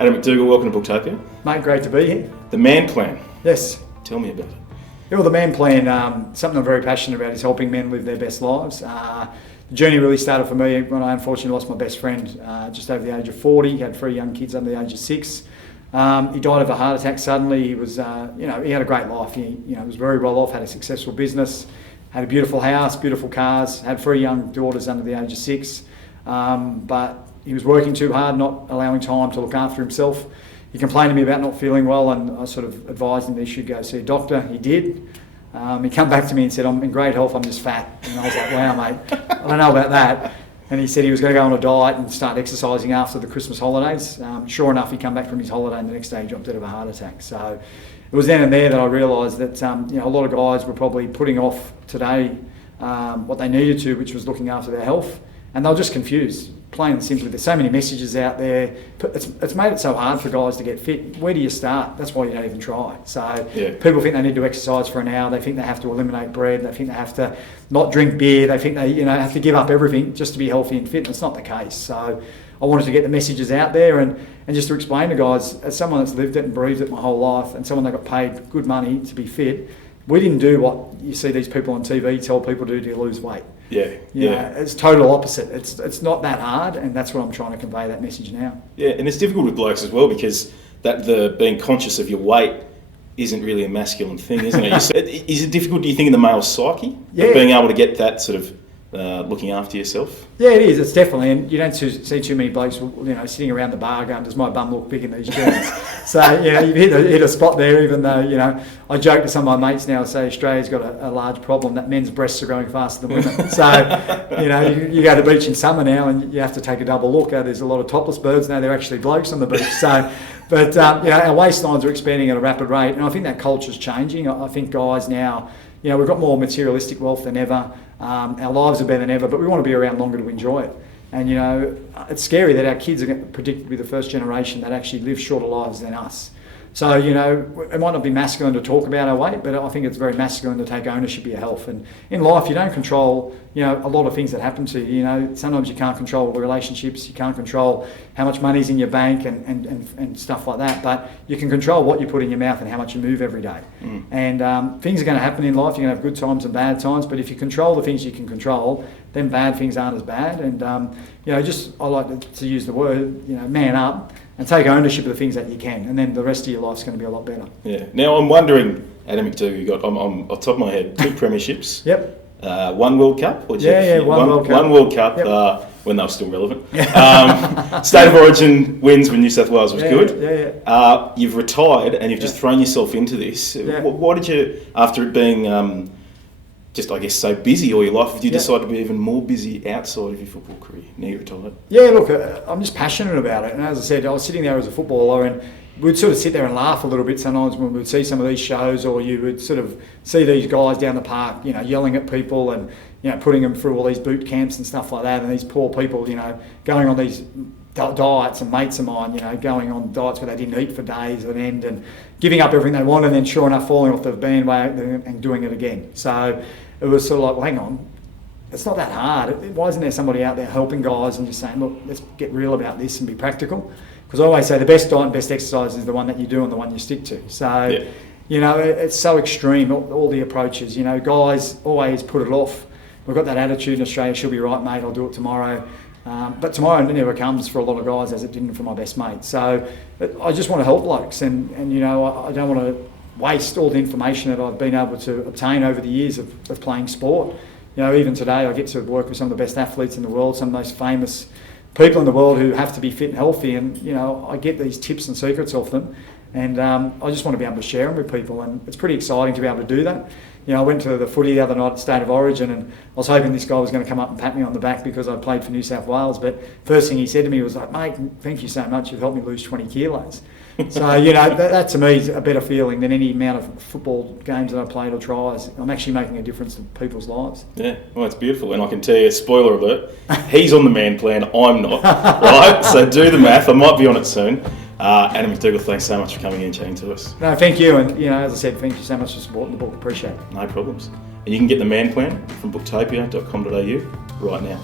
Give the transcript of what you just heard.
Adam McDougall, welcome to Booktopia. Mate, great to be here. The Man Plan. Yes. Tell me about it. Yeah, well, the Man Plan, something I'm very passionate about is helping men live their best lives. The journey really started for me when I unfortunately lost my best friend just over the age of 40. He had 3 young kids under the age of 6. He died of a heart attack suddenly. He was, he had a great life. He, was very well off, had a successful business, had a beautiful house, beautiful cars, had 3 young daughters under the age of 6. But he was working too hard, not allowing time to look after himself. He complained to me about not feeling well, and I sort of advised him that he should go see a doctor. He did. He came back to me and said, "I'm in great health, I'm just fat." And I was like, "Wow, mate, I don't know about that." And he said he was going to go on a diet and start exercising after the Christmas holidays. Sure enough, he came back from his holiday and the next day he dropped dead of a heart attack. So it was then and there that I realised that a lot of guys were probably putting off today what they needed to, which was looking after their health. And they were just confused, plain and simply. There's so many messages out there. It's made it so hard for guys to get fit. Where do you start? That's why you don't even try. So People think they need to exercise for an hour. They think they have to eliminate bread. They think they have to not drink beer. They think they have to give up everything just to be healthy and fit. And it's not the case. So I wanted to get the messages out there and just to explain to guys, as someone that's lived it and breathed it my whole life and someone that got paid good money to be fit, we didn't do what you see these people on TV tell people to do to lose weight. It's total opposite. It's not that hard, and that's what I'm trying to convey, that message now. Yeah, and it's difficult with blokes as well because the being conscious of your weight isn't really a masculine thing, isn't it? Is it difficult, do you think, in the male psyche? Yeah. Being able to get that sort of looking after yourself? Yeah, it is. It's definitely, and you don't see too many blokes, sitting around the bar going, "Does my bum look big in these jeans?" So, you've hit a spot there. Even though, I joke to some of my mates now, say Australia's got a large problem that men's breasts are growing faster than women. So, you go to the beach in summer now and you have to take a double look. There's a lot of topless birds now. They're actually blokes on the beach. So, but our waistlines are expanding at a rapid rate, and I think that culture's changing. I think guys now, we've got more materialistic wealth than ever. Our lives are better than ever, but we want to be around longer to enjoy it. And it's scary that our kids are predicted to be the first generation that actually live shorter lives than us. So, it might not be masculine to talk about our weight, but I think it's very masculine to take ownership of your health. And in life, you don't control, a lot of things that happen to you. Sometimes you can't control the relationships, you can't control how much money's in your bank and stuff like that, but you can control what you put in your mouth and how much you move every day. And things are going to happen in life. You're going to have good times and bad times, but if you control the things you can control, then bad things aren't as bad. And, I like to use the word, man up and take ownership of the things that you can, and then the rest of your life's going to be a lot better. Yeah. Now, I'm wondering, Adam McDougall, you got, I'm off the top of my head, 2 premierships. Yep. 1 World Cup? One World Cup. 1 World Cup, yep. When they were still relevant. State of Origin wins when New South Wales was good. You've retired and you've just thrown yourself into this. Why did you, after it being so busy all your life, did you decide to be even more busy outside of your football career now you're retired? Yeah, look, I'm just passionate about it. And as I said, I was sitting there as a footballer and we'd sort of sit there and laugh a little bit sometimes when we'd see some of these shows, or you would sort of see these guys down the park, yelling at people and, putting them through all these boot camps and stuff like that. And these poor people, going on these diets, and mates of mine, going on diets where they didn't eat for days on end and giving up everything they wanted, and then sure enough falling off the bandwagon and doing it again. So it was sort of like, well, hang on, it's not that hard. Why isn't there somebody out there helping guys and just saying, look, let's get real about this and be practical? Because I always say the best diet and best exercise is the one that you do and the one you stick to. So, it's so extreme, all the approaches. Guys always put it off. We've got that attitude in Australia, she'll be right, mate, I'll do it tomorrow. But tomorrow never comes for a lot of guys, as it didn't for my best mate. So I just want to help blokes, and I don't want to waste all the information that I've been able to obtain over the years of playing sport. Even today I get to work with some of the best athletes in the world, some of the most famous people in the world who have to be fit and healthy, and I get these tips and secrets off them, and I just want to be able to share them with people, and it's pretty exciting to be able to do that. I went to the footy the other night at State of Origin, and I was hoping this guy was going to come up and pat me on the back because I played for New South Wales, but first thing he said to me was like, "Mate, thank you so much, you've helped me lose 20 kilos." So, that to me is a better feeling than any amount of football games that I played or tries. I'm actually making a difference to people's lives. Yeah, well, it's beautiful. And I can tell you, spoiler alert, he's on the man plan, I'm not, right? So do the math, I might be on it soon. Adam McDougall, thanks so much for coming in and chatting to us. No, thank you. And, as I said, thank you so much for supporting the book. Appreciate it. No problems. And you can get the man plan from booktopia.com.au right now.